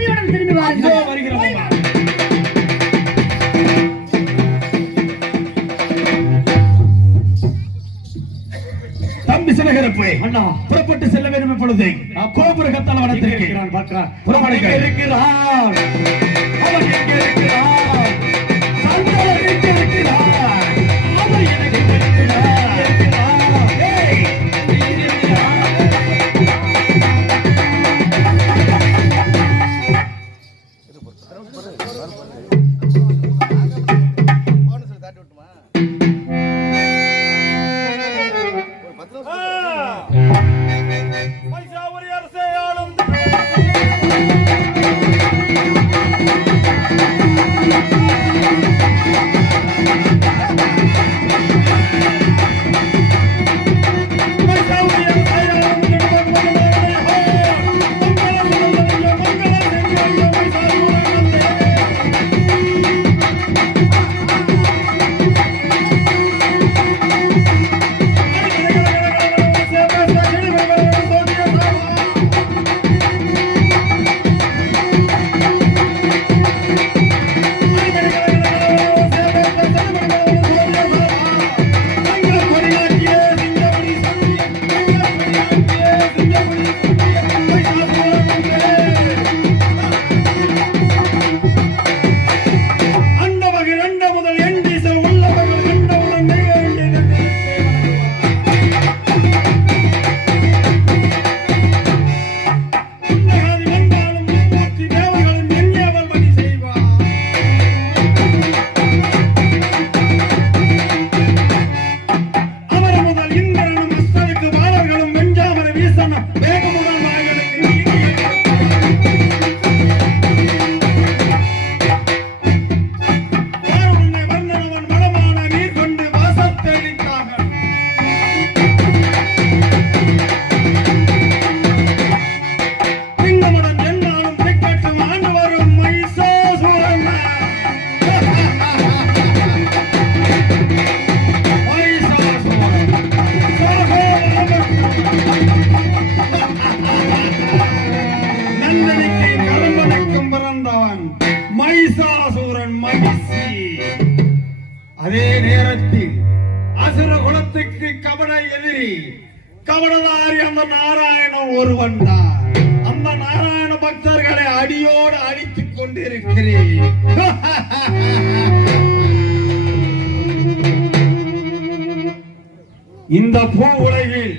வெற்றியுடன் திரும்பி வருகிறோம். தம்பி சிவகரப்பு அண்ணா புறப்பட்டு செல்ல வேண்டும். இப்பொழுது கோபுரகத்தால வனத்திற்கு இருக்கிறார். அவன் எங்கே இருக்கிறார்? அதே நேரத்தில் அசுர குலத்துக்கு கபட எதிரி கபடதாரி அந்த நாராயணன் ஒருவன் தான். அந்த நாராயண பக்தர்களை அடியோடு அடித்துக் கொண்டிருக்கிறேன். இந்த பூ உலகில்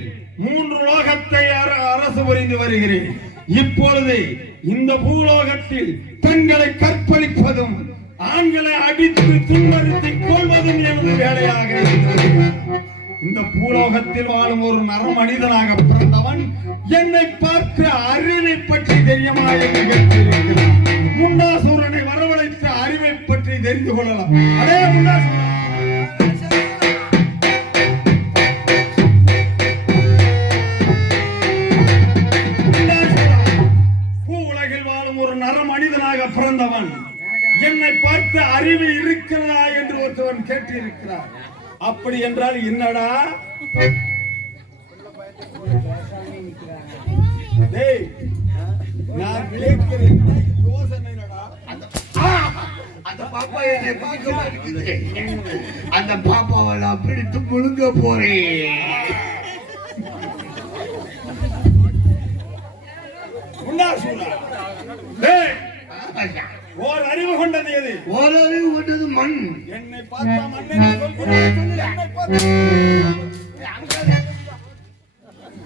3 லோகத்தை அரசு புரிந்து வருகிறேன். இப்பொழுது இந்த பூலோகத்தில் பெண்களை கற்பழிப்பதும் ஆண்களை அடித்து துன்புறுத்திக் கொள்வதும் எனது வேலையாக இருக்கிறது. இந்த பூலோகத்தில் வாழும் ஒரு நர மனிதனாக பிறந்தவன் என்னை பார்த்து அறிவை பற்றி தெரியுமா என்று கேட்டிருக்கிறான். முண்டாசூரனை வரவழைத்து அறிவை பற்றி தெரிந்து கொள்ளலாம். அதே முண்டாசூரன் பூ உலகில் வாழும் ஒரு நர மனிதனாக பிறந்தவன் என்னை பார்த்து அறிவு இருக்கிறதா என்று ஒருத்தவன் கேட்டிருக்கிறார். அப்படி என்றால் என்னடா? நான் கேட்கிறேன், அந்த பாப்பா என்னை பார்க்க மாட்டேங்குது. அந்த பாப்பாவை நான் பிடித்து முழுங்க போறேன். ஓர் அறிவு கொண்டது எது? ஓர் அறிவு கொண்டது மண். என்னை பார்த்தா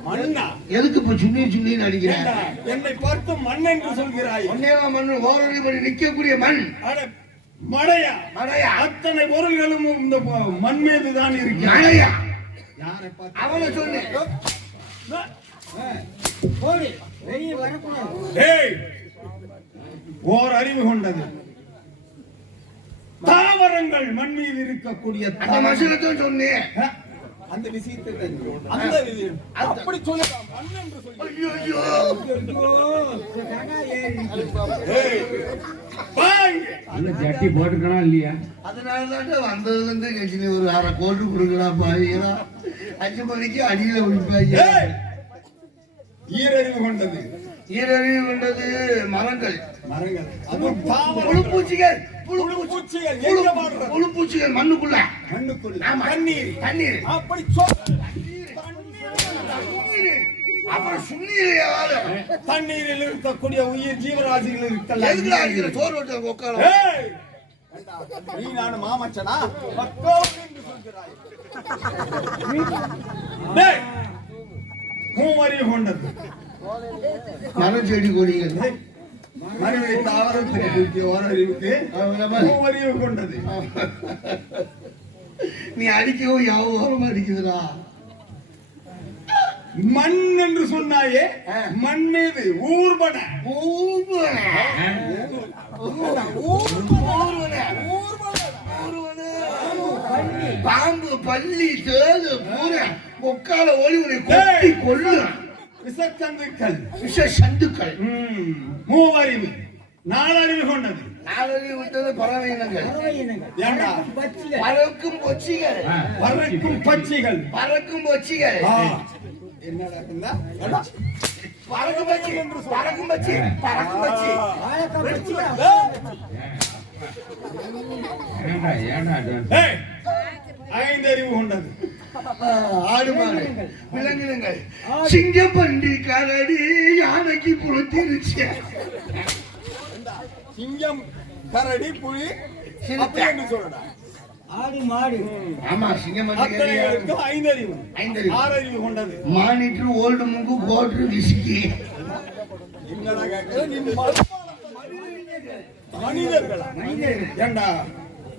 மண்ணா? எதுக்கு இப்ப சுண்ணி சுண்ணின்னு அடிக்கிறேன்? என்னை பார்த்து மண் என்று சொல்கிறாய். ஒன்னேவா மண்? ஓரறிவு பண்ணி நிற்கக்கூடிய மண். மடையா? மடையா? அத்தனை பொருள்களும் இந்த மண் மீது தான் இருக்கு. மடையா? யாரை பார்த்து? அவனை சொன்னேன். ஓர் அறிவு கொண்டது. தாவரங்கள் மண் மீது இருக்கக்கூடிய சொன்னேன். அந்த விஷயத்தை அப்படி சொல்லலாம். ஜட்டி போட்டுக்கணும் இல்லையா? அதனாலதான் வந்ததுல இருந்து ஒரு 1/2 கோடி கொடுக்கலாம். 5 மணிக்கு அடியில ஒழிப்பாங்க. ஈரறிவு கொண்டது. ஈரறிவு கொண்டது மரங்கள், மரங்கள், அது தாவரம், புழுப்பூச்சிகள், புழுப்பூச்சிகள் எங்க வாழ்றது? புழுப்பூச்சிகள் மண்ணுக்குள்ள, மண்ணுக்குள்ள, ஆமா. தண்ணீர், தண்ணீர், அப்படி சொல். அப்புறம் சுண்ணீரையா வாழும். தண்ணீரில் இருக்கக்கூடிய உயிர் ஜீவராசிகள் இருக்கல. எதுக்குடா அடிக்கிற? சோறு ஓட்ட உட்கார. ஏய், நீ நான் மாமச்சனா பக்கம் என்று சொல்கிறாய். டேய், மூவறிவு கொண்டது மரம் செடி கொடிகள், மறுபடி தாவரத்துக்கு ஓரறிவுக்கு மூவறிவு கொண்டது. நீ அடிக்கவும் யாவும் அடிக்குதுடா. மண் என்று சொன்னாயே, மண் மீது ஊர்வன, பாம்பு, பள்ளி, தேடு, பூனை, முக்கால ஓடி உன்னை கொத்தி கொள்ளு. விஷச்சந்துக்கள், விஷ சந்துக்கள். மூவறிவு, நாலறிவு கொண்டது. நாலறிவு விட்டது பறவை இனங்கள். ஏண்டா? பறக்கும் பொச்சிகள், பறக்கும் பட்சிகள், பறக்கும் பொச்சிகள். என்னடா இருந்தா? பறக்கும் பச்சி, பறக்கும் பச்சி, பறக்கும் பச்சி. ஏய், ஐந்தறிவு கொண்டது. ஆடு மாடு, விலங்கினங்கள், சிங்கம், பன்றி, கரடி, யானைக்கு புழுத்திருச்சு. சிங்கம், கரடி, புலி, அப்படின்னு சொல்லடா. ஆடு மாடு. ஆமா, சிங்கம், பன்றி, கரடி, அத்தனைகளுக்கும் ஐந்தறிவு. ஐந்தறிவு. ஆறறிவு கொண்டது. மானிட்டர், ஓல்டு முங்கு, கோட்ரு, விஸ்கி. என்னடா கேட்கிற? நீ மனிதர்களா? ஏண்டா?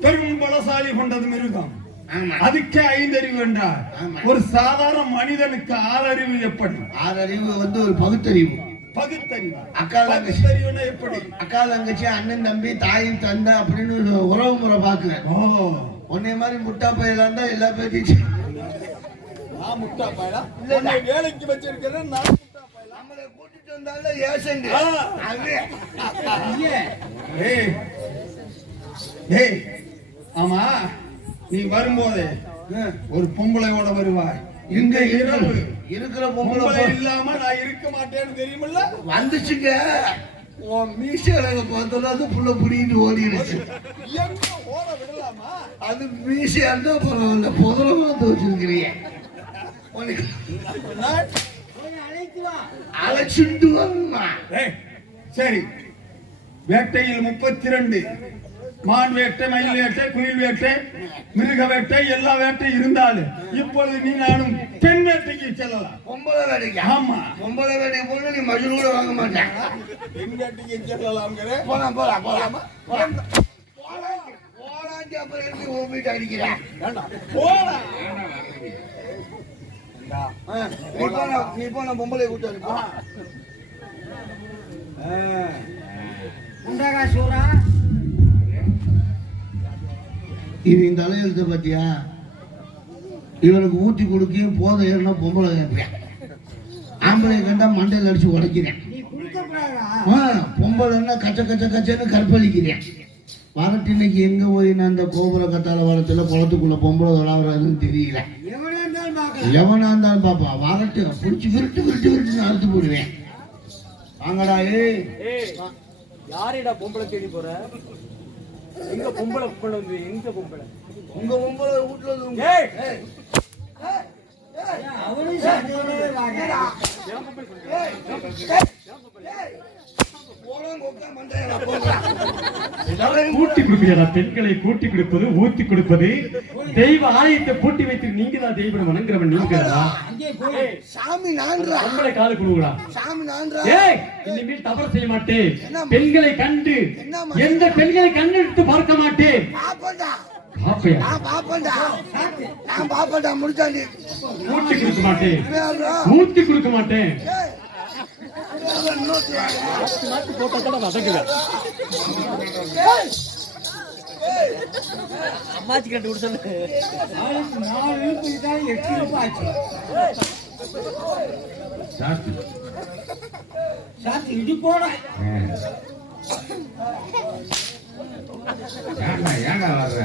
பெரும் பலசாலி கொண்டது மிருகம். ஆமா. அதுக்கே ஐந்தறிவு என்றார். ஆமா. ஒரு சாதாரண மனிதனுக்கு ஆறறிவு எப்படி? ஆறறிவு ஒரு பகுத்தறிவு. பகுத்தறிவு. அக்கா தங்கச்சி, பகுத்தறிவுனா எப்படி? அக்கா தங்கச்சி, அண்ணன் தம்பி, தாயும் தந்தை அப்படின்னு ஒரு உறவு முறை பாக்குறேன். ஓ, உன்னை மாதிரி முட்டா பையலா இருந்தா எல்லா பேத்தையும் நான் முட்டா பயலா? உன்னை வேலைக்கு வச்சிருக்கிறேன் நான் முட்டா பயலா? நம்மளை கூட்டிட்டு வந்தாலும் ஏசண்டு. ஏய், ஏய், ஆமா, நீ வரும்போதே ஒரு பொம்பளையோட வருவாய். இங்க இரவு இருக்கிற பொம்பளை பொம்பளை இல்லாம நான் இருக்க மாட்டேன்னு தெரியுமில்ல? வந்துச்சுங்க. உன் மீசையில பார்த்தோன்னா அது புள்ள புடிக்கிட்டு ஓடிடுச்சு. எங்க ஓட விடலாமா? அது மீசையா இருந்தா பரவாயில்ல, புதல பார்த்து வச்சிருக்கிறீங்க. அழைச்சிட்டு வரணுமா? ஏய், சரி, வேட்டையில் 32 மான் வேட்டை, மயில் வேட்டை, குயில் வேட்டை, மிருக வேட்டை, எல்லா வேட்டை இருந்தாலும் இப்பொழுது நீ நானும் பெண் வேட்டைக்கு செல்லலாம். பொம்பளை வேட்டைக்கு? ஆமா, பொம்பளை வேட்டைக்கு போனா நீ மஜூர் கூட வாங்க மாட்டேன். பெண் வேட்டைக்கு செல்லலாம். போலாம் போலாம் போலாமா? போலாஞ்சி அப்புறம் எப்படி ஓம்பிட்டு அடிக்கிறேன்? போடா. நீ போன பொம்பளை கூட்டு அனுப்பா. உண்டாகா சூரா. இது இந்த தலையெழுத்த பத்தியா? இவனுக்கு ஊத்தி கொடுக்கையும் போத ஏறினா பொம்பளை கேட்பேன். ஆம்பளை கண்டா மண்டையில் அடிச்சு உடைக்கிறேன். நீ குடிக்கக்கூடாதா? பொம்பளைன்னா கச்ச கச்ச கச்சன்னு கற்பழிக்கிறேன். வரட்டு இன்னைக்கு எங்க போய் நான் அந்த கோபுர கத்தால வரத்துல குளத்துக்குள்ள பொம்பளை விளாடுறதுன்னு தெரியல. எவனா இருந்தாலும் பார்க்கலாம். எவனா இருந்தாலும் பாப்பா வரட்டு பிடிச்சி விருட்டு விருட்டு விருட்டுன்னு அறுத்து போடுவேன். வாங்கடா. யாரிடா பொம்பளை தேடி போற? எங்க பொம்பளை பொம்பளை வந்து எங்க பொம்பளை? உங்க பொம்பளை வீட்டுல வந்து அவனும் சாப்பிடவே வாங்கடா. கூட்டி கொடுப்பீரா? பெண்களை கூட்டி கொடுப்பது, ஊத்தி கொடுப்பது, தெய்வ ஆலயத்தை பூட்டி வைத்து நீங்க தான் தெய்வம் வணங்குறவன் நீங்களா? சாமி நான்றா. பொம்பளை காலு கொடுங்களா? சாமி நான்றா. ஏய், இனிமேல் தவறு செய்ய மாட்டேன். பெண்களை கண்டு எந்த பெண்களை கண்டெடுத்து பார்க்க மாட்டேன். பாப்பண்டா. பாப்பையா? நான் பாப்பண்டா. நான் பாப்பண்டா முடிச்சாண்டி. ஊட்டி கொடுக்க மாட்டேன். ஊத்தி கொடுக்க மாட்டேன். போட்டா கூட வதக்குவேன். அம்மாச்சி கண்டு விட சொல்லு. 4 இழுப்புக்கு 8 ரூபாய் ஆச்சு. சாத்தி இது போட. ஏங்க வர்ற